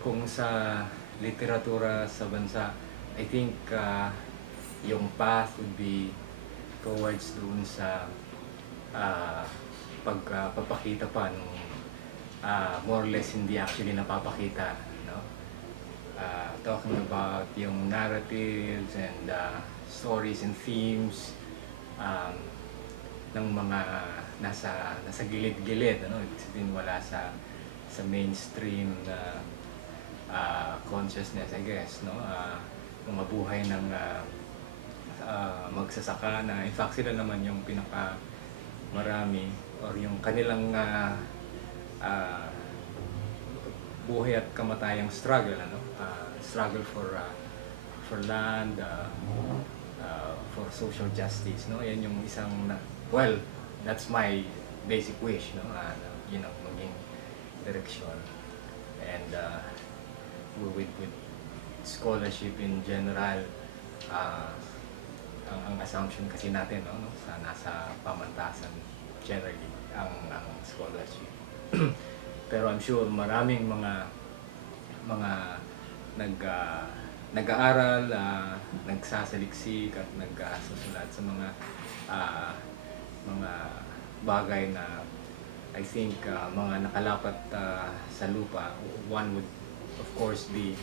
Kung sa literatura sa bansa, I think yung path would be towards doon sa uh, pagpapakita pa nung more or less hindi actually napapakita, no? Talking about yung narratives and stories and themes um, ng mga nasa gilid-gilid, ano? Ibig sabihin wala sa mainstream na consciousness, I guess, no? Mga buhay ng magsasaka na in fact sila naman yung pinaka marami or yung kanilang uh, buhay at kamatayang struggle, ano? Struggle for land, for social justice, no? Yan yung isang well, that's my basic wish, no? Yun ang maging direksyon. And with scholarship in general, ang assumption kasi natin, no, sa nasa pamantasan generally ang scholarship. Pero I'm sure maraming mga nag-aaral, nagsasaliksik at nagsusulat sa mga bagay na I think mga nakalapat sa lupa. One would of course be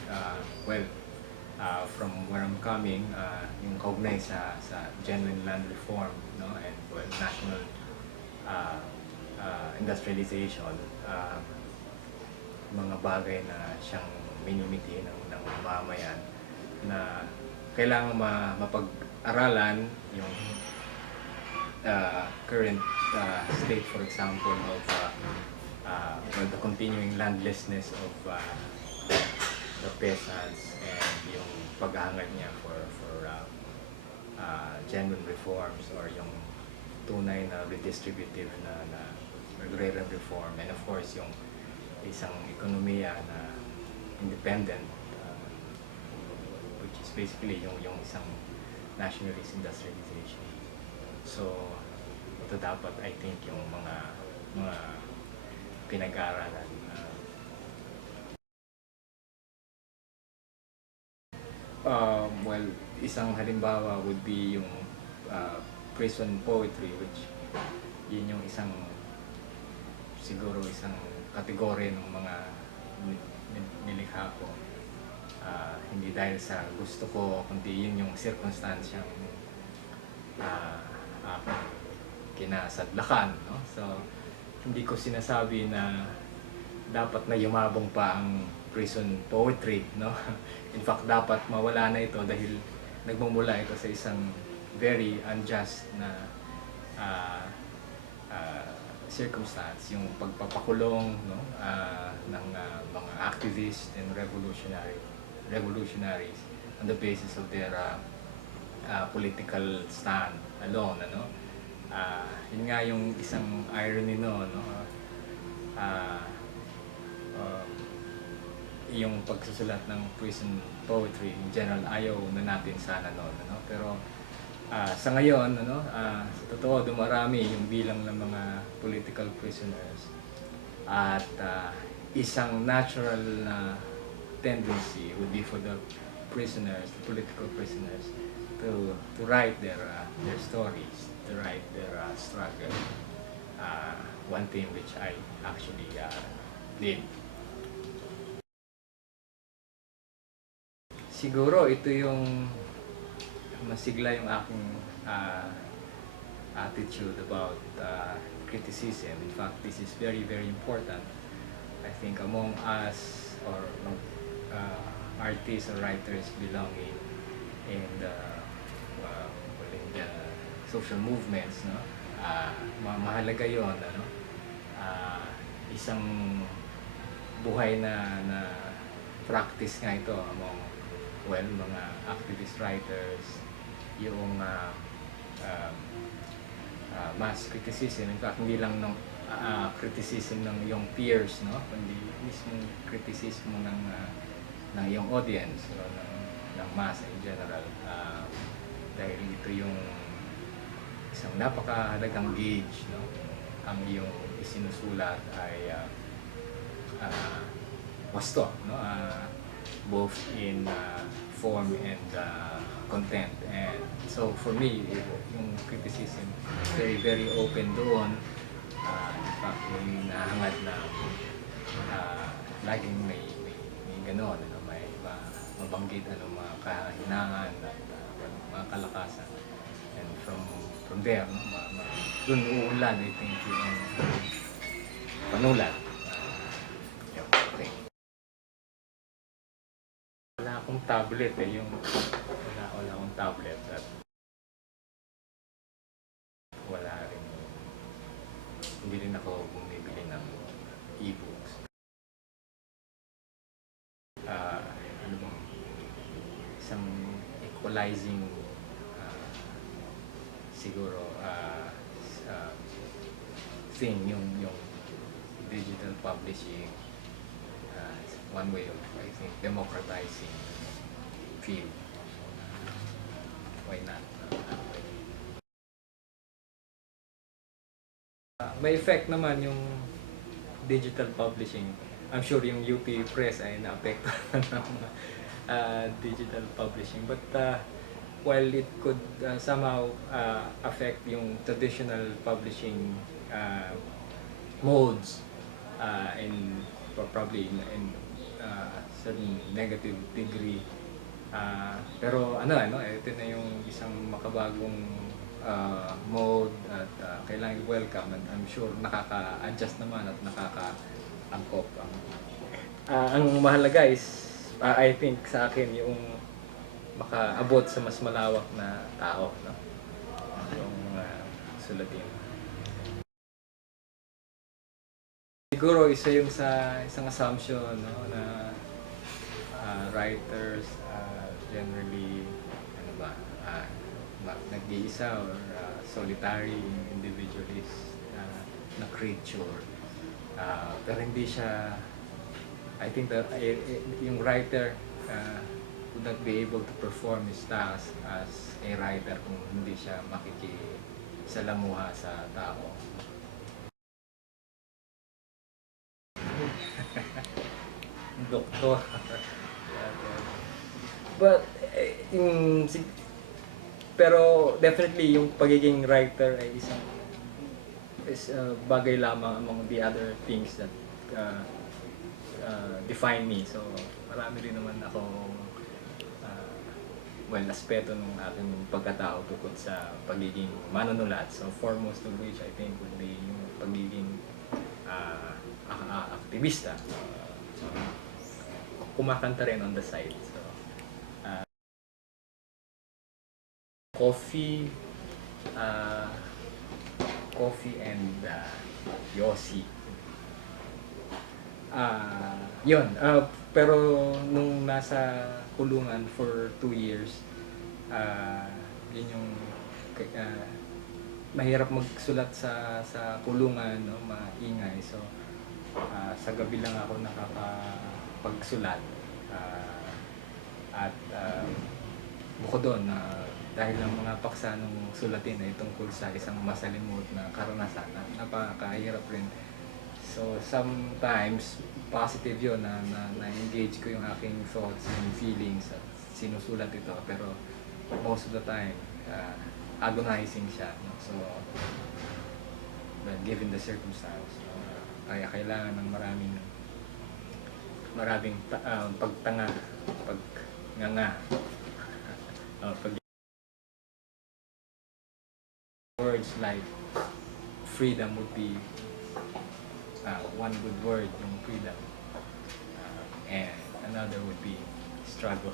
from where I'm coming, yung kaugnay sa genuine land reform, no, and national industrialization, mga bagay na siyang minumiti ng mamayan na kailangan mapag-aralan yung current state, for example, of the continuing landlessness of the peasants and yung paghahangad niya for genuine reforms or yung tunay na redistributive na agrarian reform, and of course yung isang ekonomiya na independent, which is basically yung isang nationalist industrialization. So ito dapat, I think, yung mga pinag-aaralan. Well, isang halimbawa would be yung prison poetry, which yun yung siguro isang kategory ng mga nilikha ko. Hindi dahil sa gusto ko, kundi yun yung circumstansyang kinasadlakan, no? So hindi ko sinasabi na dapat na yumabong pa ang prison poetry, no? In fact, dapat mawala na ito dahil nagmumula ito sa isang very unjust na circumstance, yung pagpapakulong, no, ng mga activists and revolutionaries on the basis of their political stand alone, ano. Yun nga yung isang irony, no, yung pagsusulat ng prison poetry in general, ayaw na natin sana noon, ano? Pero sa ngayon, ano, sa totoo, dumarami yung bilang ng mga political prisoners at isang natural na tendency would be for the prisoners, the political prisoners, to write their stories, to write their struggle. One thing which I actually did. Siguro ito yung masigla yung aking attitude about criticism. In fact, this is very, very important. I think among us or artists or writers belonging in the social movements, no? Mahalaga yon, ano? Isang buhay na practice nga ito among mga activist writers, yung mass criticism. In fact, hindi lang ng criticism ng iyong peers, no, kundi mismong criticism ng iyong audience, o ng mass in general, dahil ito yung isang napakahalagang gauge, no. Ang iyong isinusulat ay wasto, no? Both in form and content. And so for me, yung criticism, very, very open doon. In fact, may nahangad na laging may gano'n, ano, may mabanggit ano, mga kahinaan at mga kalakasan. And from there, no, dun uulan, I think, yung panulat. Yun, okay. Wala akong tablet yung wala akong tablet at wala rin, hindi rin ako bumibili ng e-books. Ano bang isang equalizing siguro thing yung digital publishing, one way of, I think, democratizing field. Why not? May effect naman yung digital publishing. I'm sure yung UP Press ay naapektuhan ng digital publishing. But while it could somehow affect yung traditional publishing modes in probably in certain negative degree, pero ito na yung isang makabagong mode at kailangan welcome, and I'm sure nakaka-adjust naman at nakaka-angkop. Ang mahalaga is I think sa akin yung makaabot sa mas malawak na tao, no? Yung sulatin. Siguro isa yung sa isang assumption, no, na writers generally nag-iisa or solitary individualist na creature. Pero hindi siya, I think that yung writer would not be able to perform his task as a writer kung hindi siya makikisalamuha sa tao. Doktor. But pero definitely yung pagiging writer ay bagay lamang among the other things that define me. So marami rin naman ako aspeto ng aking pagkatao bukod sa pagiging manunulat. So foremost of which I think would be yung pagiging aktivista. Kumakanta rin on the side. So coffee and Yossi. Yun. Pero nung nasa kulungan for 2 years, yun yung mahirap magsulat sa kulungan, no, maingay. So sa gabi lang ako nakakapagsulat. At bukod doon, dahil ang mga paksa ng sulatin ay tungkol sa isang masalimuot na karanasan, napakahirap rin. So sometimes positive yun na engage ko yung aking thoughts and feelings at sinusulat ito, pero most of the time agonizing siya, no? So given the circumstance, kaya kailangan ng maraming pagtanga, pagnganga, words like freedom would be one good word, yung freedom, and another would be struggle.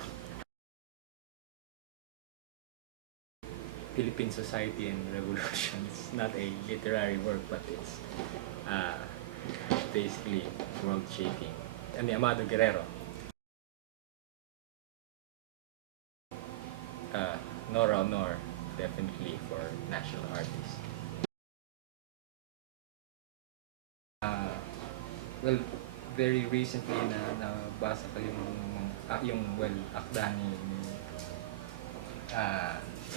Philippine Society and Revolution is not a literary work, but it's basically world-shaking. And Amado Guerrero, Nora Honor, definitely for national artists. Well, very recently nabasa ko yung akda ni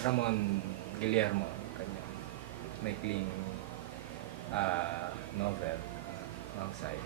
Ramon Guillermo, kanyang maikling novel, Outside.